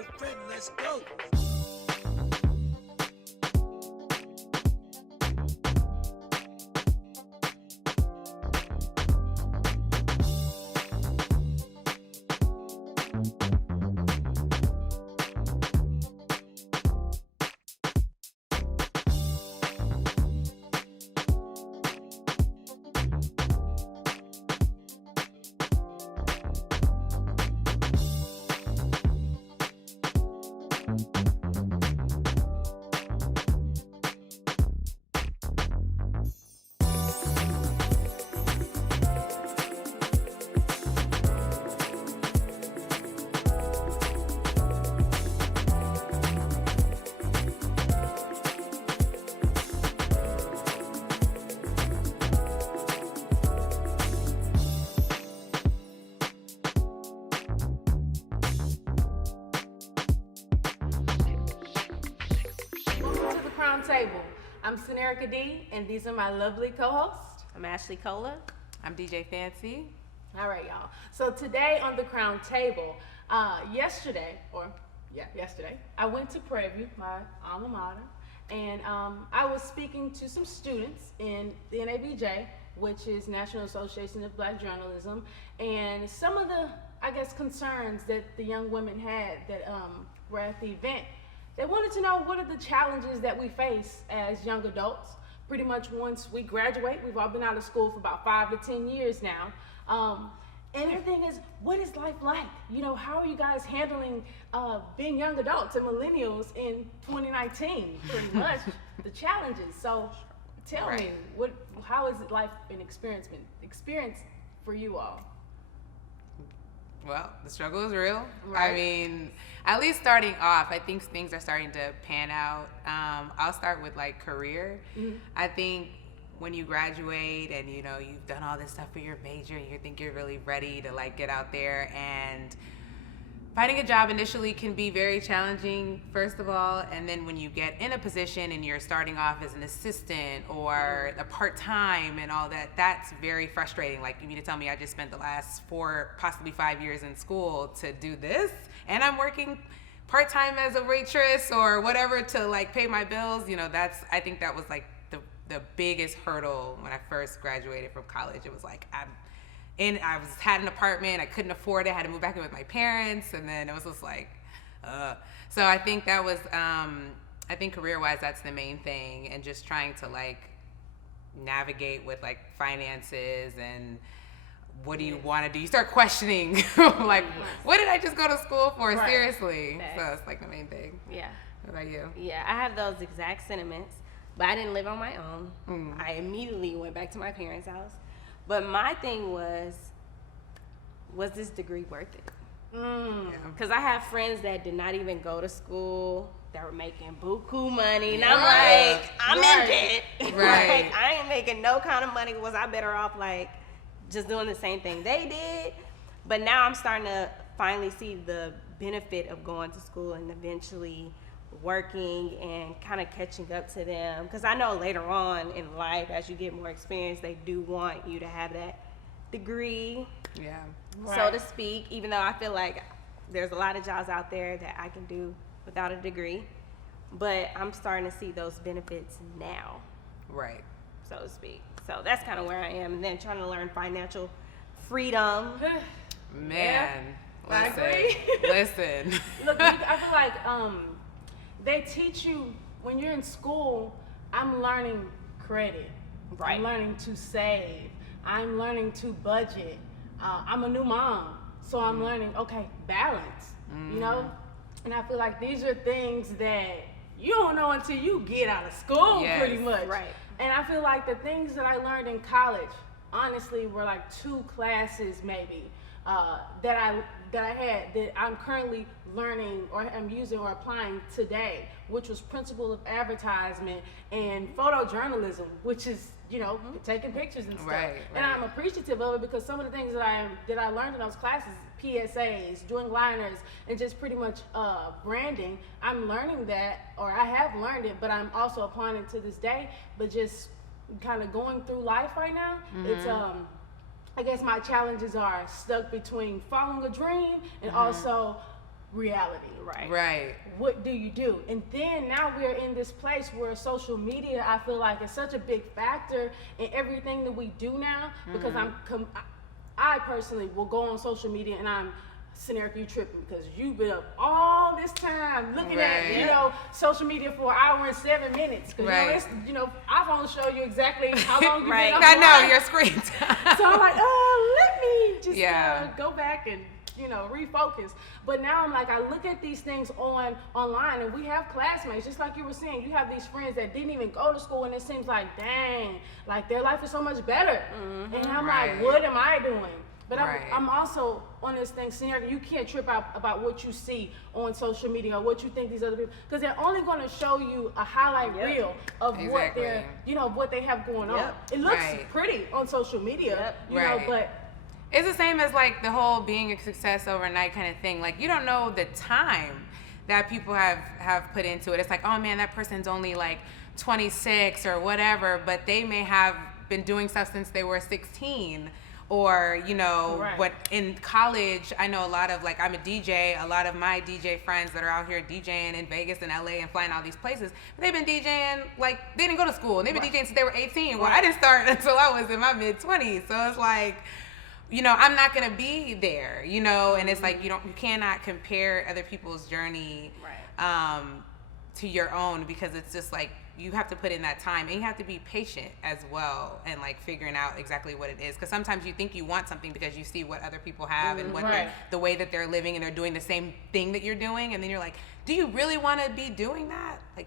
your friend. Let's go. Table. I'm Sanerica D, and these are my lovely co-hosts. I'm Ashley Kola. I'm DJ Fanci. All right, y'all. So today on the Crown Table, yesterday, I went to Prairie View, my alma mater, and I was speaking to some students in the NABJ, which is National Association of Black Journalism, and some of the, I guess, concerns that the young women had that were at the event. They wanted to know what are the challenges that we face as young adults. Pretty much once we graduate, we've all been out of school for about 5 to 10 years now. And the thing is, what is life like? You know, how are you guys handling being young adults and millennials in 2019? Pretty much the challenges. So tell me, how is it life and experience for you all? Well, the struggle is real. Right. I mean, at least starting off, I think things are starting to pan out. I'll start with like career. Mm-hmm. I think when you graduate and you know you've done all this stuff for your major and you think you're really ready to like get out there, and finding a job initially can be very challenging, first of all, and then when you get in a position and you're starting off as an assistant or a part-time and all that, that's very frustrating. Like, you mean to tell me I just spent the last 4, possibly 5 years in school to do this, and I'm working part-time as a waitress or whatever to like pay my bills? You know, I think that was like the biggest hurdle when I first graduated from college. It was like, had an apartment, I couldn't afford it, I had to move back in with my parents, and then it was just like, So I think that was, I think career-wise, that's the main thing, and just trying to like navigate with like finances and what do you want to do? You start questioning, like, what did I just go to school for? Right. Seriously. Facts. So it's like the main thing. Yeah. What about you? Yeah, I have those exact sentiments, but I didn't live on my own. I immediately went back to my parents' house. But my thing was this degree worth it? Because I have friends that did not even go to school, that were making buku money, and I'm like, I'm in debt. Right. Like, I ain't making no kind of money. Was I better off like just doing the same thing they did? But now I'm starting to finally see the benefit of going to school and eventually working and kind of catching up to them, because I know later on in life, as you get more experience, they do want you to have that degree, so to speak, even though I feel like there's a lot of jobs out there that I can do without a degree, but I'm starting to see those benefits now, Right. so to speak. So that's kind of where I am, and then trying to learn financial freedom. Man, I agree. Listen. Look, I feel like they teach you when you're in school. I'm learning credit. Right. I'm learning to save. I'm learning to budget. I'm a new mom, so I'm learning, balance, you know? And I feel like these are things that you don't know until you get out of school, pretty much. Right. And I feel like the things that I learned in college, honestly, were like 2 classes maybe that I had that I'm currently learning or I'm using or applying today, which was principle of advertisement and photojournalism, which is, taking pictures and stuff. Right. And I'm appreciative of it because some of the things that I learned in those classes, PSAs, doing liners, and just pretty much branding, I'm learning that, or I have learned it, but I'm also applying it to this day. But just kind of going through life right now, it's I guess my challenges are stuck between following a dream and also reality. Right. What do you do? And then now we're in this place where social media, I feel like, is such a big factor in everything that we do now. Because I personally will go on social media and I'm Sanerica, you tripping because you've been up all this time looking at social media for an hour and 7 minutes. Because iPhones show you exactly how long you've been up. I know your screen time. So I'm like, let me just go back and refocus. But now I'm like, I look at these things online, and we have classmates, just like you were saying. You have these friends that didn't even go to school, and it seems like, dang, like their life is so much better. And I'm like, what am I doing? But I'm also on this thing, Sanerica, you can't trip out about what you see on social media or what you think these other people, because they're only going to show you a highlight reel of what they're, what they have going on. It looks pretty on social media, but it's the same as like the whole being a success overnight kind of thing. Like, you don't know the time that people have put into it. It's like, oh man, that person's only like 26 or whatever, but they may have been doing stuff since they were 16. Or, what in college, I know a lot of, like, I'm a DJ, a lot of my DJ friends that are out here DJing in Vegas and LA and flying all these places, they've been DJing, like, they didn't go to school, and they've been DJing since they were 18. Well, I didn't start until I was in my mid-20s, so it's like, I'm not gonna be there, and it's like, you cannot compare other people's journey to your own, because it's just like, you have to put in that time, and you have to be patient as well, and like figuring out exactly what it is, because sometimes you think you want something because you see what other people have and what the way that they're living, and they're doing the same thing that you're doing, and then you're like, do you really want to be doing that? Like,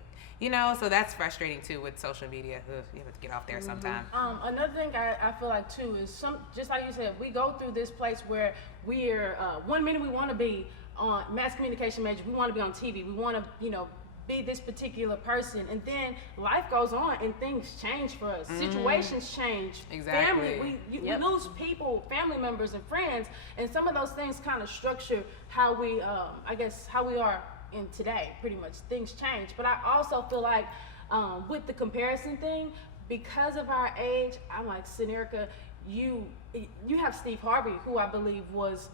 so that's frustrating too with social media. Ugh, you have to get off there sometime. Another thing I feel like too is just like you said, we go through this place where we're 1 minute we want to be on mass communication major, we want to be on TV, we want to be this particular person, and then life goes on and things change for us. Situations change. Exactly. Family, we lose people, family members and friends, and some of those things kind of structure how we, how we are in today. Pretty much, things change. But I also feel like with the comparison thing, because of our age, I'm like, Sanerica, you have Steve Harvey, who I believe was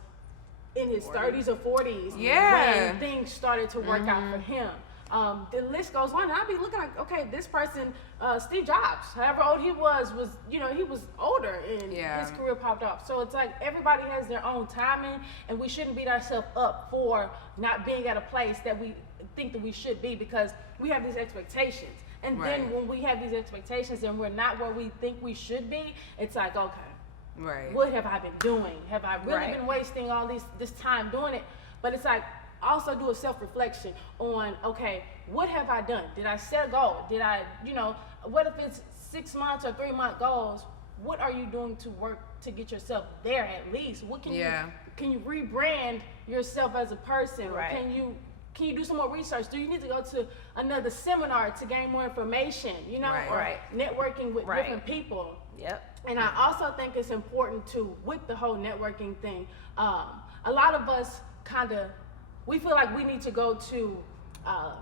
in his 30s or 40s when things started to work out for him. The list goes on, and I'll be looking like, okay, this person, Steve Jobs, however old he was he was older, and his career popped off. So it's like everybody has their own timing, and we shouldn't beat ourselves up for not being at a place that we think that we should be, because we have these expectations. And then when we have these expectations and we're not where we think we should be, it's like, okay, what have I been doing? Have I really been wasting all this time doing it? But it's like, also do a self-reflection on, okay, what have I done? Did I set a goal? Did I, what if it's 6 months or 3 month goals? What are you doing to work to get yourself there at least? What can you rebrand yourself as a person? Or can you do some more research? Do you need to go to another seminar to gain more information, or networking with different people? And I also think it's important to, with the whole networking thing, a lot of us we feel like we need to go to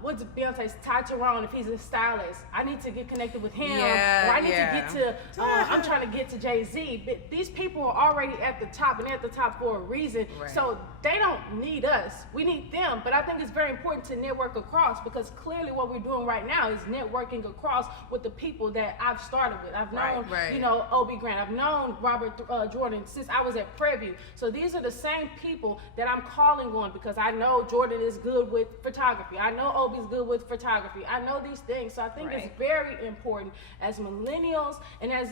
what's Beyonce's Ty Tyrone, if he's a stylist, I need to get connected with him, or I need to get to, I'm trying to get to Jay-Z. But these people are already at the top, and they're at the top for a reason. So they don't need us. We need them. But I think it's very important to network across, because clearly what we're doing right now is networking across with the people that I've started with. I've known, Obi Grant. I've known Robert Jordan since I was at Prairie View. So these are the same people that I'm calling on, because I know Jordan is good with photography. I know Obi's good with photography. I know these things. So I think it's very important as millennials and as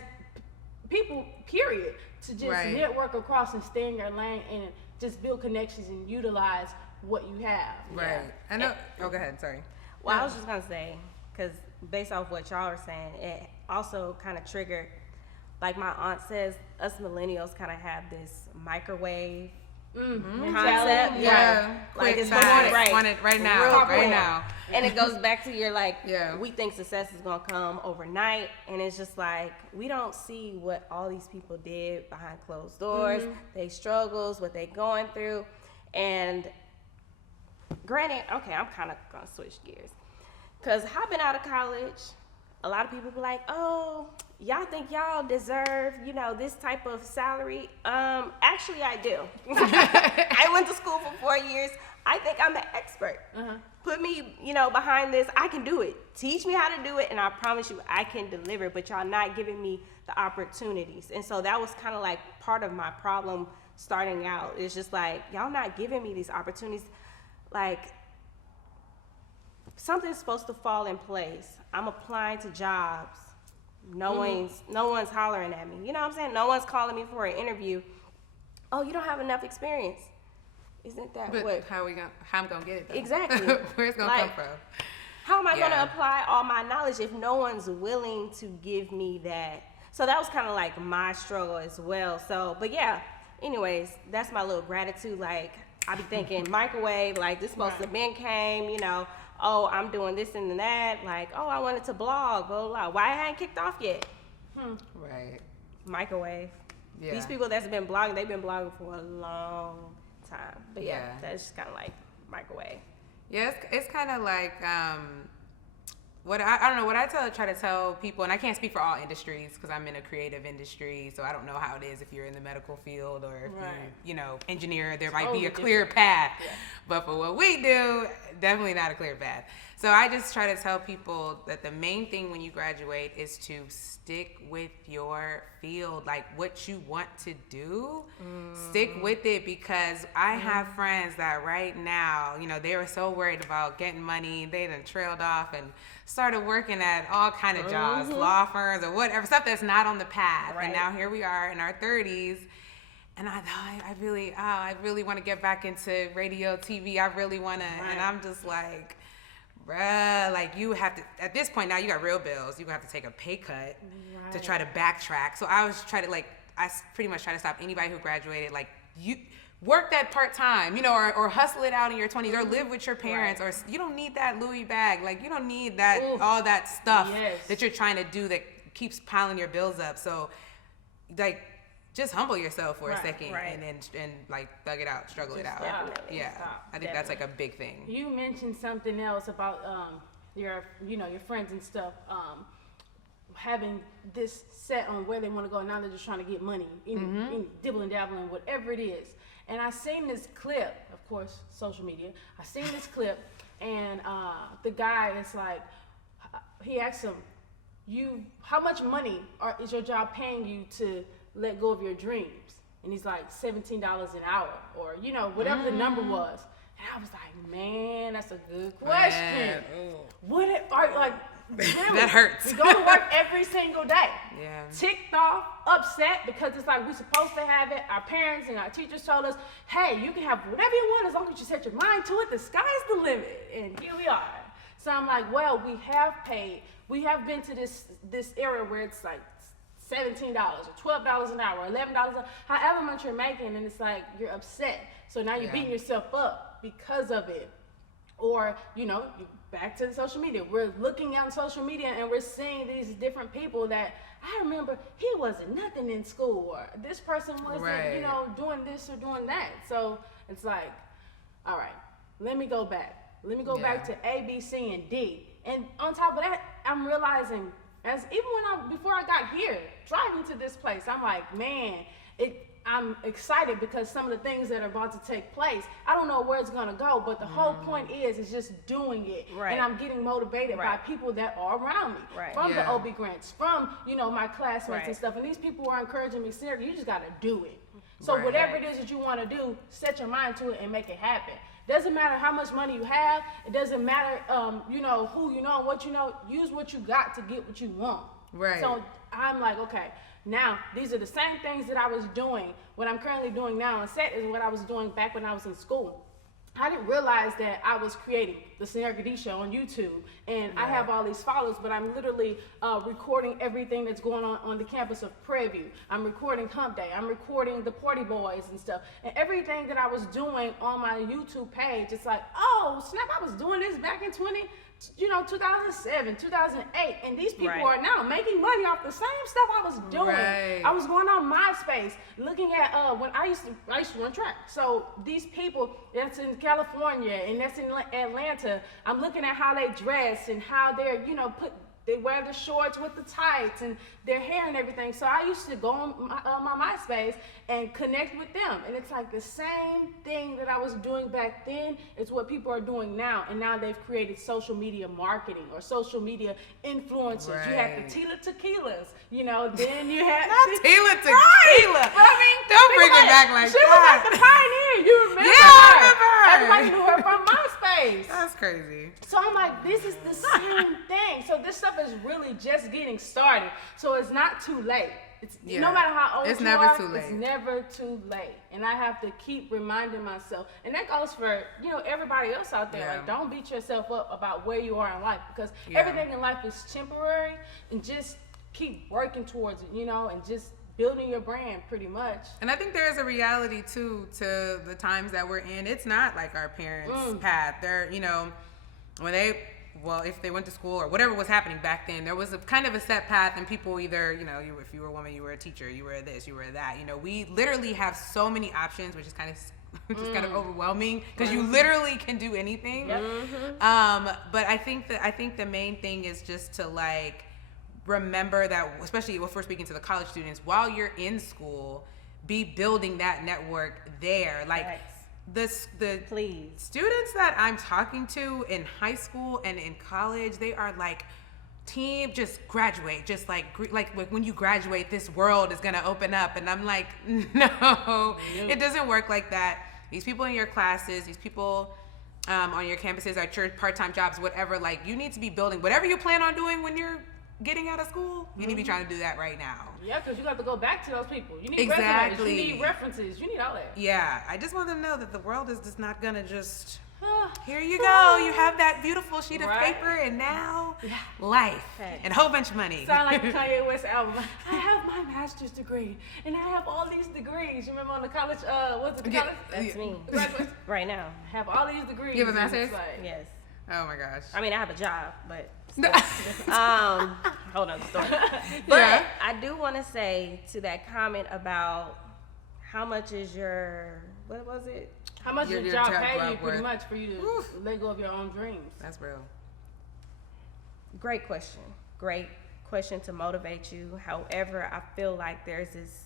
people, period, to just network across and stay in your lane and just build connections and utilize what you have. I know. Go ahead. Sorry. Well, I was just going to say, because based off what y'all are saying, it also kind of triggered, like my aunt says, us millennials kind of have this microwave concept. Like it's want it right now. And it goes back to your we think success is gonna come overnight, and it's just like we don't see what all these people did behind closed doors, they struggles, what they going through. And granted, okay, I'm kind of gonna switch gears, because hopping out of college, a lot of people be like, oh, y'all think y'all deserve, this type of salary? Actually, I do. I went to school for 4 years. I think I'm the expert. Uh-huh. Put me, behind this. I can do it. Teach me how to do it, and I promise you, I can deliver. But y'all not giving me the opportunities, and so that was kind of like part of my problem starting out. It's just like y'all not giving me these opportunities. Like something's supposed to fall in place. I'm applying to jobs. No one's hollering at me. You know what I'm saying? No one's calling me for an interview. Oh, you don't have enough experience. Isn't that But what? how I'm gonna get it though? Exactly. Where's it gonna come from? How am I Yeah. gonna apply all my knowledge if no one's willing to give me that? So that was kind of like my struggle as well. So, but yeah. Anyways, that's my little gratitude. Like I be thinking microwave. Like this supposed to have been came. Oh, I'm doing this and that. Like, oh, I wanted to blog, blah, blah, blah. Why I hadn't kicked off yet? Right. Microwave. Yeah. These people that's been blogging, they've been blogging for a long time. But yeah. That's just kind of like microwave. Yeah, it's kind of like what I don't know what I try to tell people, and I can't speak for all industries because I'm in a creative industry, so I don't know how it is if you're in the medical field or if you're engineer. There might be a clear path, but for what we do, definitely not a clear path. So I just try to tell people that the main thing when you graduate is to stick with your field, like what you want to do. Stick with it, because I have friends that right now, they were so worried about getting money, they done trailed off and started working at all kind of jobs, law firms or whatever, stuff that's not on the path. And now here we are in our 30s. And I thought, I really want to get back into radio, TV. I really want to. And I'm just like, bruh, like you have to, at this point now you got real bills. You have to take a pay cut to try to backtrack. So I was trying to I pretty much try to stop anybody who graduated, like you work that part-time, or hustle it out in your 20s, or live with your parents, or you don't need that Louis bag. Like you don't need that, all that stuff that you're trying to do that keeps piling your bills up. So like, just humble yourself for a second and like thug it out, struggle it out. Yeah, I think that's like a big thing. You mentioned something else about your friends and stuff having this set on where they want to go. Now they're just trying to get money, in dibbling dabbling, whatever it is. And I seen this clip, of course, social media. I seen this clip, and the guy is like, he asked him, how much money is your job paying you to let go of your dreams? And he's like, $17 an hour, or whatever the number was. And I was like, man, that's a good question. Really, that hurts. We go to work every single day. Yeah. Ticked off, upset, because it's like we're supposed to have it. Our parents and our teachers told us, hey, you can have whatever you want as long as you set your mind to it. The sky's the limit. And here we are. So I'm like, well, we have been to this era where it's like $17 or $12 an hour, $11, however much you're making, and it's like you're upset. So now you're beating yourself up because of it. Or, you back to the social media. We're looking on social media and we're seeing these different people that I remember he wasn't nothing in school, or this person wasn't, doing this or doing that. So it's like, all right, let me go back. Let me go back to A, B, C, and D. And on top of that, I'm realizing before I got here, driving to this place, I'm like, man, I'm excited because some of the things that are about to take place, I don't know where it's gonna go, but the whole point is just doing it. And I'm getting motivated by people that are around me, from the Obi Grants, from my classmates and stuff. And these people are encouraging me, Sanerica, you just gotta do it. So whatever it is that you want to do, set your mind to it and make it happen. Doesn't matter how much money you have. It doesn't matter, who you know and what you know. Use what you got to get what you want. Right. So I'm like, okay, now these are the same things that I was doing. What I'm currently doing now on set is what I was doing back when I was in school. I didn't realize that I was creating the Sanerica D Show on YouTube, and I have all these followers, but I'm literally recording everything that's going on the campus of Prairie View. I'm recording Hump Day. I'm recording the Party Boys and stuff. And everything that I was doing on my YouTube page, it's like, oh, snap, I was doing this back in 2007, 2008, and these people are now making money off the same stuff I was doing. I was going on MySpace, looking at when I used to run track. So these people that's in California and that's in Atlanta, I'm looking at how they dress and how they're they wear the shorts with the tights and their hair and everything. So I used to go on my MySpace and connect with them. And it's like the same thing that I was doing back then is what people are doing now. And now they've created social media marketing or social media influencers. Right. You have the Tila Tequilas, you know, then you have Tila Tequila. Right. But I mean, Don't think bring it about back like she that. was like the pioneer. You remember Yeah, I her. remember her. Everybody knew her from MySpace. That's crazy. So I'm like, this is the same thing. So this stuff is really just getting started. So it's not too late. It's Yeah. no matter how old It's you never are, too late. it's never too late. And I have to keep reminding myself. And that goes for, you know, everybody else out there. Yeah. Like, don't beat yourself up about where you are in life, because Yeah. everything in life is temporary, and just keep working towards it, you know, and just building your brand pretty much. And I think there's a reality too to the times that we're in. It's not like our parents' path. They're, you know, if they went to school or whatever was happening back then, there was a kind of a set path, and people either, you know, if you were a woman, you were a teacher, you were this, you were that. You know, we literally have so many options, which is kind of overwhelming, because you literally can do anything. Yep. But I think the main thing is just to like remember that, especially if we're speaking to the college students, while you're in school, be building that network there. Like the Please. students that I'm talking to in high school and in college, they are like, team, just graduate, just like when you graduate, this world is gonna open up. And I'm like, no, it doesn't work like that. These people in your classes, these people on your campuses, at church, part-time jobs, whatever, like you need to be building whatever you plan on doing when you're getting out of school. You need to be trying to do that right now. Yeah, because you got to go back to those people. You need Exactly. resumes, you need references, you need all that. Yeah, I just want them to know that the world is just not gonna just, here you go, you have that beautiful sheet of Right. paper, and now life and a whole bunch of money. Sound like the Kanye West album. I have my master's degree, and I have all these degrees. You remember on the college, what's it, the college? That's me. Graduates? Right now. I have all these degrees. You have a and it's master's? like- Yes. Oh my gosh. I mean, I have a job, but hold on, story. But Yeah. I do want to say to that comment about how much is your, what was it? How much Your your job job pay you worth. pretty much for you to let go of your own dreams? That's real. Great question. Great question to motivate you. However, I feel like there's this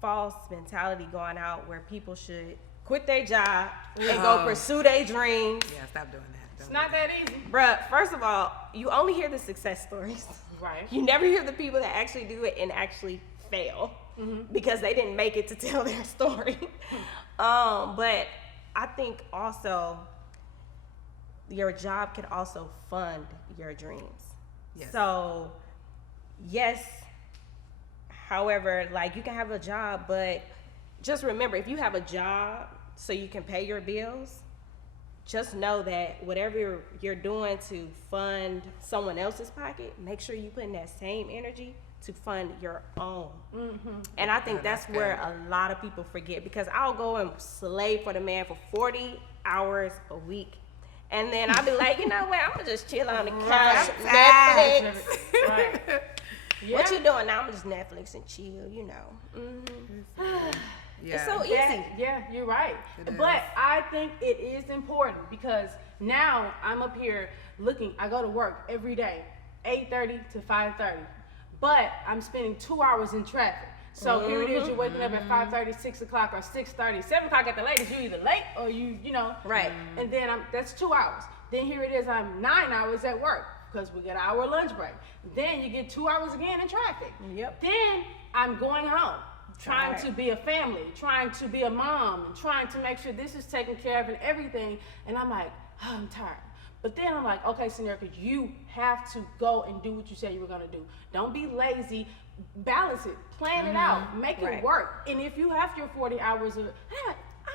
false mentality going out where people should quit their job and go Oh. pursue their dreams. Yeah, stop doing that. It's not that easy. Bruh, first of all, you only hear the success stories. Right. You never hear the people that actually do it and actually fail because they didn't make it to tell their story. But I think also your job can also fund your dreams. Yes. So, yes, however, like you can have a job, but just remember, if you have a job so you can pay your bills, just know that whatever you're doing to fund someone else's pocket, make sure you put in that same energy to fund your own. And I think Yeah, that's that's where a lot of people forget, because I'll go and slave for the man for 40 hours a week. And then I'll be like, you know what, I'm gonna just chill on the couch, Right. Netflix. Right. Yeah. What you doing now? I'm just Netflix and chill, you know. Yeah. It's so That- easy. yeah, you're right. It But is. I think it is important, because now I'm up here looking, I go to work every day, 8:30 to 5:30. But I'm spending 2 hours in traffic. So here it is, you're waking up at 5:30, 6 o'clock, or 6:30, 7 o'clock at the latest. You're either late or you know. Right. And then that's 2 hours. Then here it is, I'm 9 hours at work, because we get an hour lunch break. Then you get 2 hours again in traffic. Yep. Then I'm going home, trying Right. to be a family, trying to be a mom, and trying to make sure this is taken care of and everything. And I'm like, oh, I'm tired. But then I'm like, okay, Sanerica, you have to go and do what you said you were gonna do. Don't be lazy. Balance it, plan it out, make Right. it work. And if you have your 40 hours of,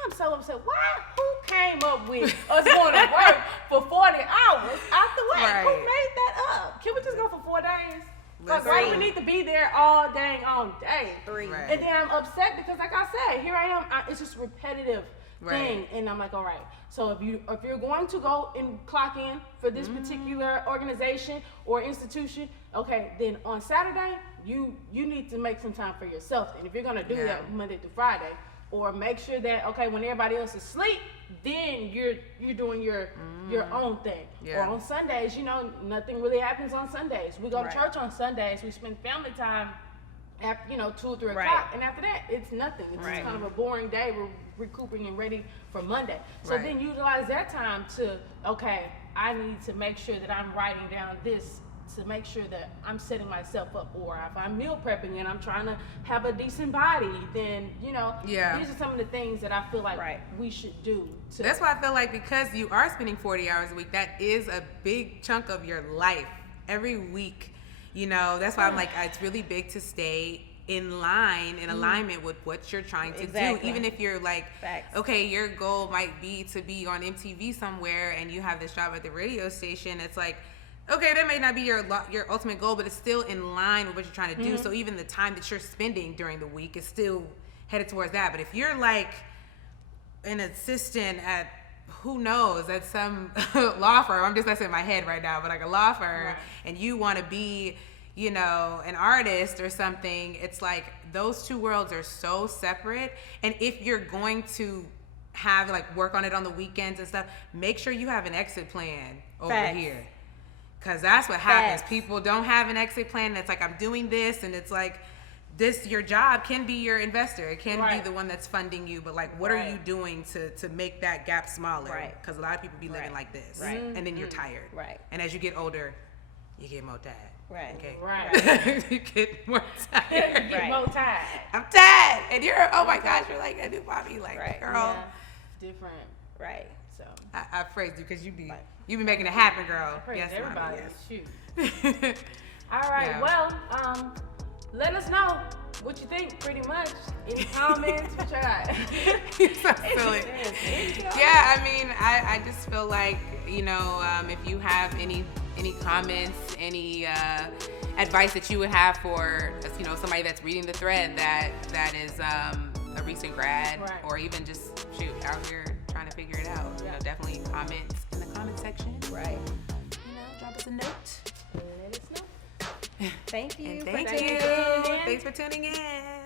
I'm so upset. Why? Who came up with us going to work for 40 hours after work? Who Right. made that up? Can we just go for 4 days? Like, Listen. why do we need to be there all dang on day? 3. Right. And then I'm upset because, like I said, here I am. It's just repetitive thing, Right. and I'm like, all right. So if you're going to go and clock in for this particular organization or institution, okay, then on Saturday you need to make some time for yourself. And if you're gonna do Yeah. that Monday through Friday, or make sure that, okay, when everybody else is asleep, then you're doing your own thing. Yeah. Or on Sundays, you know, nothing really happens on Sundays. We go Right. to church on Sundays. We spend family time after, you know, 2 or 3 Right. o'clock, and after that, it's nothing. It's Right. just kind of a boring day. We're recouping and ready for Monday. So Right. then utilize that time to, okay, I need to make sure that I'm writing down this to make sure that I'm setting myself up. Or if I'm meal prepping and I'm trying to have a decent body, then, you know, Yeah. these are some of the things that I feel like Right. we should do. To, That's why I feel like because you are spending 40 hours a week, that is a big chunk of your life every week. You know, that's why I'm like, it's really big to stay in line, in alignment with what you're trying to Exactly. do. Even if you're like, Facts. okay, your goal might be to be on MTV somewhere and you have this job at the radio station. It's like, okay, that may not be your ultimate goal, but it's still in line with what you're trying to do. So even the time that you're spending during the week is still headed towards that. But if you're like an assistant at, who knows, at some law firm, I'm just that's in my head right now, but like a law firm, Right. and you want to be, you know, an artist or something, it's like those two worlds are so separate. And if you're going to have like work on it on the weekends and stuff, make sure you have an exit plan over Facts. here. Cause that's what happens. Facts. People don't have an exit plan. That's like, I'm doing this, and it's like, this, your job can be your investor. It can Right. be the one that's funding you, but like, what are Right. you doing to make that gap smaller? Right. Cause a lot of people be living Right. like this, Right. and then you're tired. Right. And as you get older, you get more tired. Right. Okay. Right. You get more You tired. get Right. more tired. I'm tired, and you're, oh my gosh, you're like a new Bobby, like, Right. girl. Yeah. Different. Right. So I praised you because you be Right. you be making it happen, girl. praise Yes, everybody. Mommy, Shoot. yes. All right. Yeah. Well, let us know what you think. Pretty much. Any comments? What you got? You're so silly. Yeah, I mean, I just feel like, you know, if you have any comments, any advice that you would have for, you know, somebody that's reading the thread that is a recent grad, Right. or even just out here trying to figure it out, you know, definitely comment in the comment section. Right. You know, drop us a note. Let us know. Thank you. And for thank tuning you. in. Thanks for tuning in.